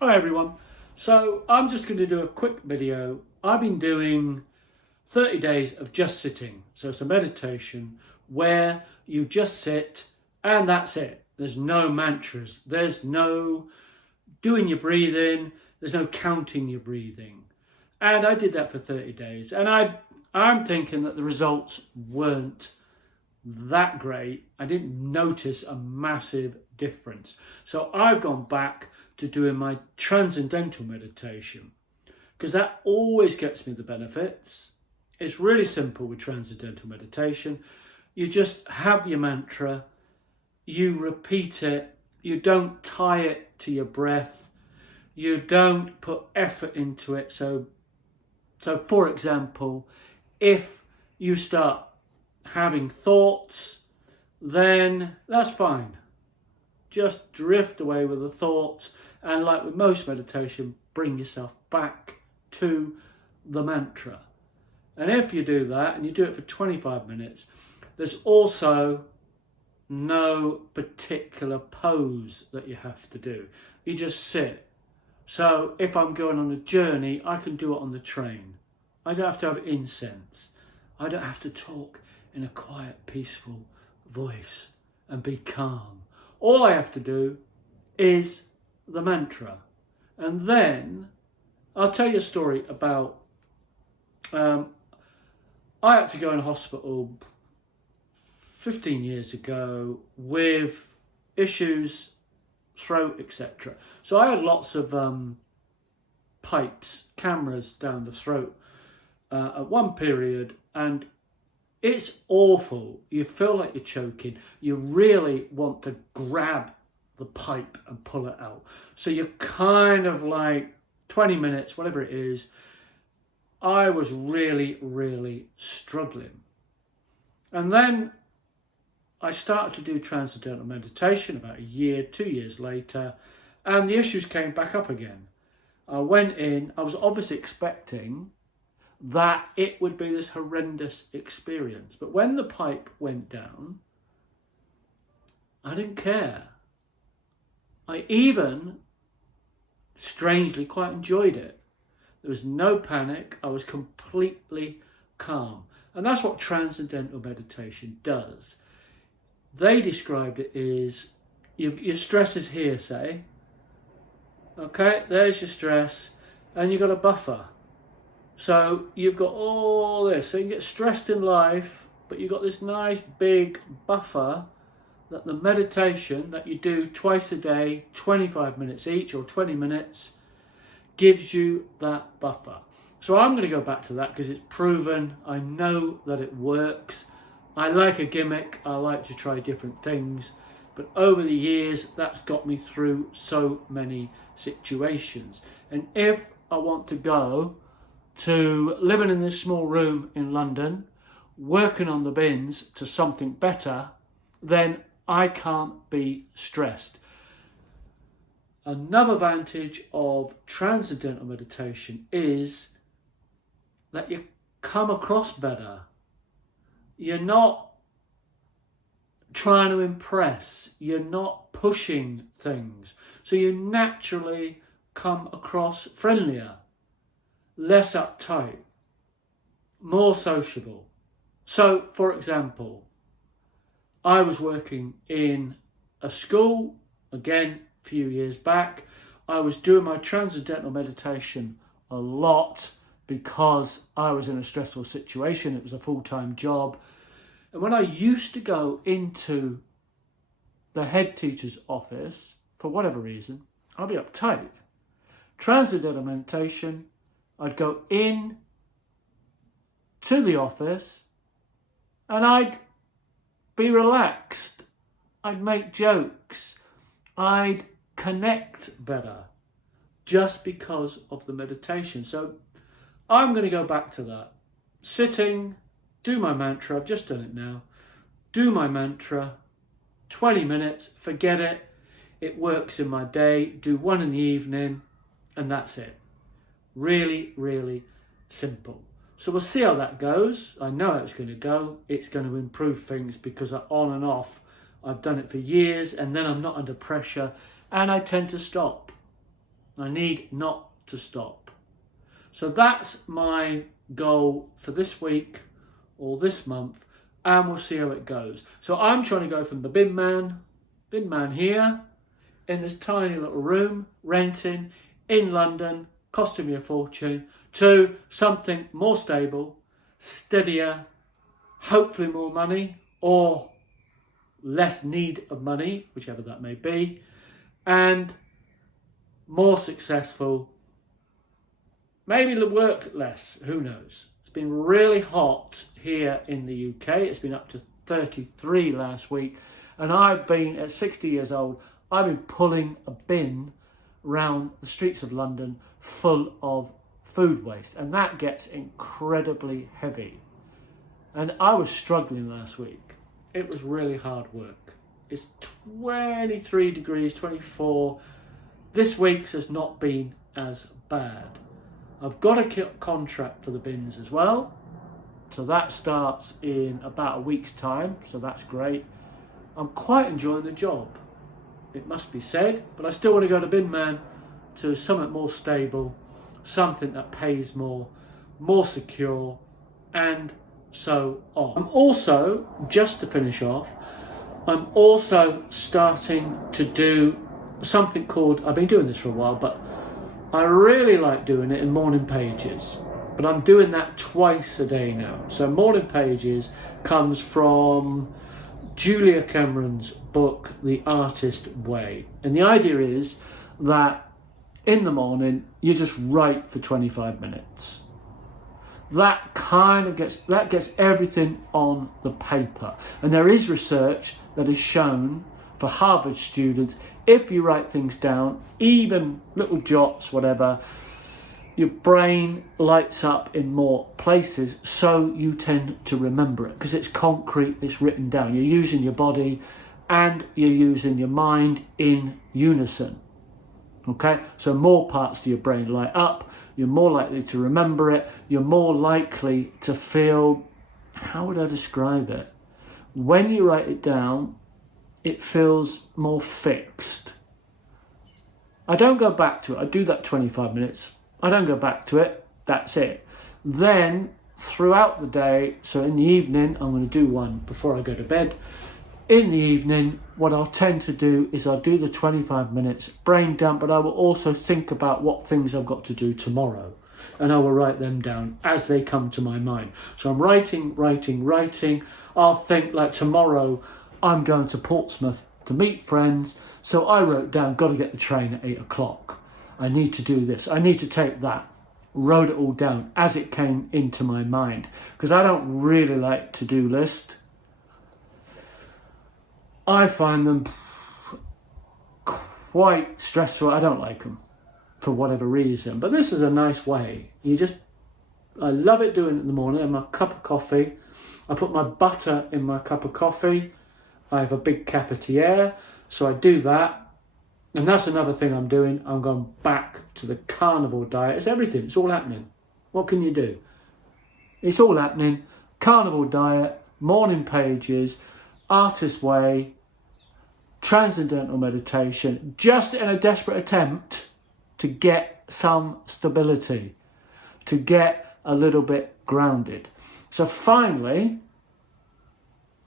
Hi everyone, so I'm just going to do a quick video. I've been doing 30 days of just sitting, so it's a meditation where you just sit and that's it. There's no mantras, there's no doing your breathing, there's no counting your breathing. And I did that for 30 days and I'm thinking that the results weren't that great. I didn't notice a massive difference. So I've gone back to doing my transcendental meditation because that always gets me the benefits. It's really simple with transcendental meditation. You just have your mantra, you repeat it, you don't tie it to your breath, you don't put effort into it. So for example, if you start having thoughts, then that's fine. Just drift away with the thoughts, and like with most meditation, bring yourself back to the mantra. And if you do that and you do it for 25 minutes, there's also no particular pose that you have to do. You just sit. So if I'm going on a journey, I can do it on the train. I don't have to have incense. I don't have to talk in a quiet, peaceful voice and be calm. All I have to do is the mantra. And then I'll tell you a story about, I had to go in hospital 15 years ago with issues, throat, etc. So I had lots of pipes, cameras down the throat at one period, and it's awful. You feel like you're choking. You really want to grab the pipe and pull it out. So you're kind of like 20 minutes, whatever it is. I was really struggling. And then I started to do transcendental meditation about a year, 2 years later, and the issues came back up again. I went in, I was obviously expecting that it would be this horrendous experience. But when the pipe went down, I didn't care. I even, strangely, quite enjoyed it. There was no panic. I was completely calm. And that's what transcendental meditation does. They described it as, your stress is here, say. Okay, there's your stress. And you've got a buffer. So you've got all this, so you can get stressed in life, but you've got this nice big buffer that the meditation that you do twice a day, 25 minutes each or 20 minutes, gives you that buffer. So I'm going to go back to that because it's proven. I know that it works. I like a gimmick. I like to try different things. But over the years, that's got me through so many situations. And if I want to go to living in this small room in London, working on the bins, to something better, then I can't be stressed. Another advantage of transcendental meditation is that you come across better. You're not trying to impress, you're not pushing things. So you naturally come across friendlier, less uptight, more sociable. So, for example, I was working in a school, again, a few years back. I was doing my transcendental meditation a lot because I was in a stressful situation. It was a full-time job. And when I used to go into the head teacher's office, for whatever reason, I'd be uptight. Transcendental meditation, I'd go in to the office and I'd be relaxed. I'd make jokes. I'd connect better just because of the meditation. So I'm going to go back to that. Sitting, do my mantra. I've just done it now. Do my mantra, 20 minutes, forget it. It works in my day. Do one in the evening and that's it. Really simple. So we'll see how that goes. I know how it's going to go. It's going to improve things because on and off, I've done it for years and then I'm not under pressure and I tend to stop. I need not to stop. So that's my goal for this week or this month, and we'll see how it goes. So I'm trying to go from the bin man here in this tiny little room, renting in London, costing me a fortune, to something more stable, steadier, hopefully more money or less need of money, whichever that may be, and more successful. Maybe work less, who knows. It's been really hot here in the UK. It's been up to 33 last week. And I've been, at 60 years old, I've been pulling a bin round the streets of London full of food waste. And that gets incredibly heavy. And I was struggling last week. It was really hard work. It's 23 degrees, 24. This week's has not been as bad. I've got a contract for the bins as well. So that starts in about a week's time. So that's great. I'm quite enjoying the job, it must be said. But I still want to go to bin man, to something more stable, something that pays more secure, and so on. I'm also, just to finish off, I'm also starting to do something called, I've been doing this for a while, but I really like doing it in morning pages. But I'm doing that twice a day now. So morning pages comes from Julia Cameron's book, The Artist Way. And the idea is that in the morning, you just write for 25 minutes. That gets everything on the paper. And there is research that has shown for Harvard students, if you write things down, even little jots, whatever, your brain lights up in more places, so you tend to remember it because it's concrete, it's written down. You're using your body and you're using your mind in unison. Okay, so more parts of your brain light up, you're more likely to remember it, you're more likely to feel, how would I describe it? When you write it down, it feels more fixed. I don't go back to it. I do that 25 minutes. I don't go back to it. That's it. Then throughout the day, so in the evening, I'm going to do one before I go to bed. In the evening, what I'll tend to do is I'll do the 25 minutes brain dump, but I will also think about what things I've got to do tomorrow. And I will write them down as they come to my mind. So I'm writing. I'll think like tomorrow, I'm going to Portsmouth to meet friends. So I wrote down, got to get the train at 8 o'clock. I need to do this. I need to take that. Wrote it all down as it came into my mind. Because I don't really like to-do lists. I find them quite stressful. I don't like them for whatever reason. But this is a nice way. I love it doing it in the morning. And my cup of coffee. I put my butter in my cup of coffee. I have a big cafetiere, so I do that. And that's another thing I'm doing. I'm going back to the carnivore diet. It's everything. It's all happening. What can you do? It's all happening. Carnivore diet, morning pages, Artist Way, Transcendental Meditation, just in a desperate attempt to get some stability, to get a little bit grounded. So finally,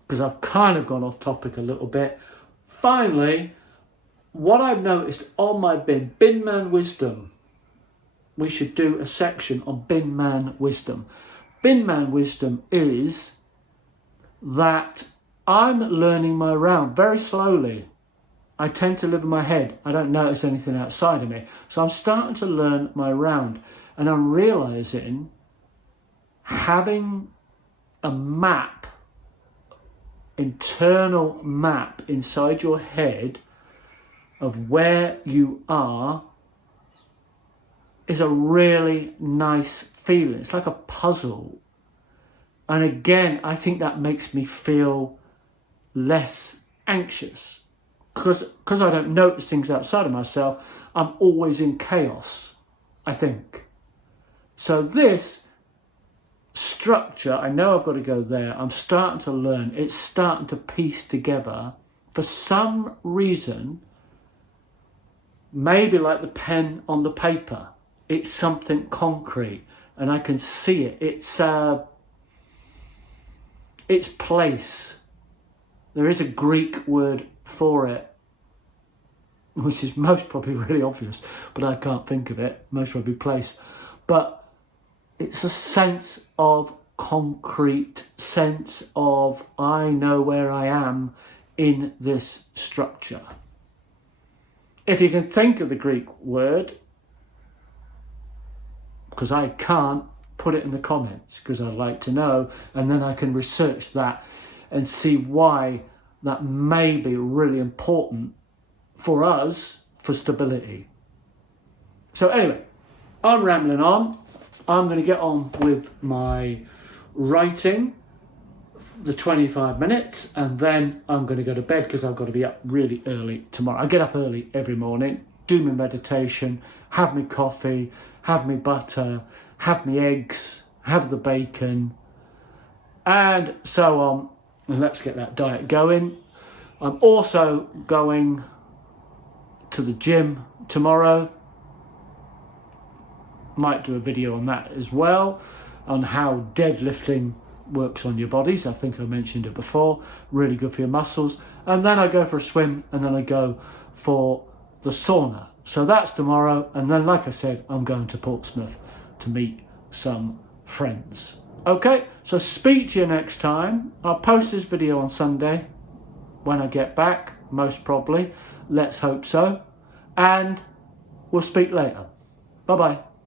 because I've kind of gone off topic a little bit, finally, what I've noticed on my bin man wisdom, we should do a section on bin man wisdom. Bin man wisdom is that I'm learning my round very slowly. I tend to live in my head. I don't notice anything outside of me. So I'm starting to learn my round. And I'm realizing having a map, internal map inside your head of where you are is a really nice feeling. It's like a puzzle. And again, I think that makes me feel less anxious. Because I don't notice things outside of myself, I'm always in chaos, I think. So this structure, I know I've got to go there. I'm starting to learn. It's starting to piece together. For some reason, maybe like the pen on the paper. It's something concrete and I can see it. It's place. There is a Greek word for it, which is most probably really obvious, but I can't think of it. Most probably place. But it's a sense of concrete, sense of I know where I am in this structure. If you can think of the Greek word, because I can't, put it in the comments because I'd like to know, and then I can research that and see why that may be really important for us for stability. So anyway, I'm rambling on. I'm going to get on with my writing, the 25 minutes, and then I'm going to go to bed because I've got to be up really early tomorrow. I get up early every morning, do my meditation, have my coffee, have my butter, have my eggs, have the bacon, and so on. And let's get that diet going. I'm also going to the gym tomorrow. Might do a video on that as well, on how deadlifting works on your bodies. I think I mentioned it before. Really good for your muscles. And then I go for a swim, and then I go for the sauna. So that's tomorrow. And then, like I said, I'm going to Portsmouth to meet some friends. Okay, so speak to you next time. I'll post this video on Sunday when I get back, most probably. Let's hope so. And we'll speak later. Bye-bye.